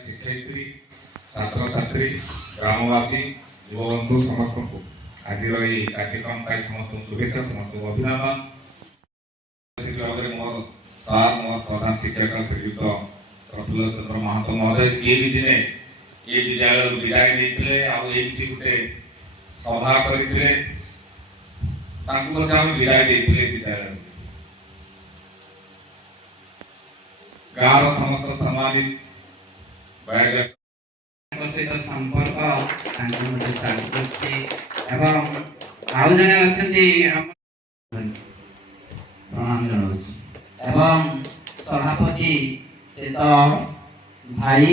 शिक्षयित्री छात्र छात्री ग्रामवासी युवबंधु समस्त को आज कार्यक्रम समस्त शुभेच्छा समस्त अभिनंदन। मोर सार मोर प्रधान शिक्षक श्रीयुक्त प्रफुल्ल चंद्र महातो महोदय सी भी दिने ये विद्यालय विदाय देते गोटे सभा करते विदाय देते विद्यालय गाँव समस्त सामाजिक सहित संपर्क आउ जने प्रणाम एवं सभापति भाई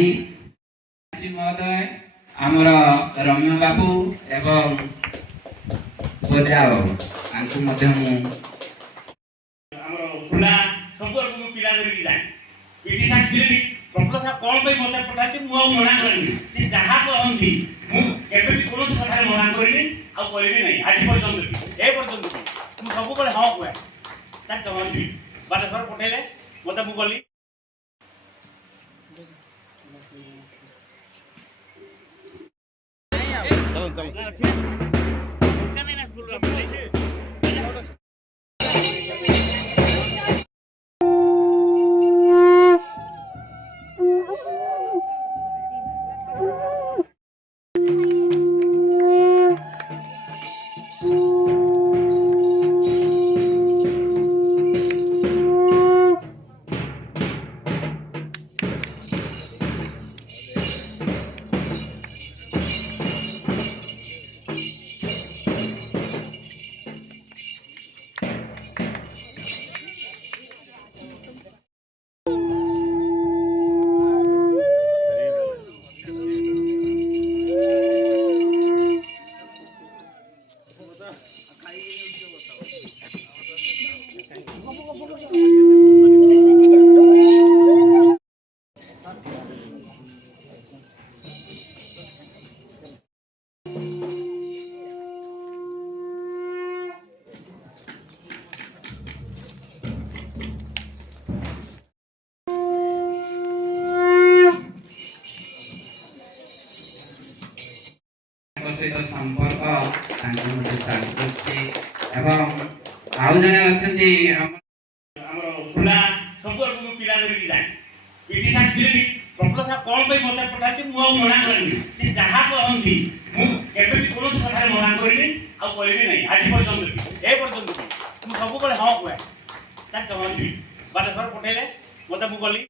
महोदय आमर रम्य बाबू एवं बजाओ प्रफुल्ल साहब कौन पे मत पठाती मु मना करनी से जहां कहंती मु केबे भी कोनो कथा मना करनी आ कहबी नहीं आज पर्यंत ए पर्यंत मु सब बळे हां कहै ता कहंती बाटे घर पठेले मते मु गली चलो चलो काने ना स्कूल रे सहित संपर्क एवं आउ जने खुला सब पिला धरिकी जाए पीटी साहब प्रफुल्ल साहब कौन पे मत पठाती मु मना करनी से जहां कहंती मु केबे भी कोनो कथा मना करनी आ कहबी नहीं आज पर्यंत ए पर्यंत मु सब बळे हां कहै ता कहंती बाटे घर पठेले मते मु गली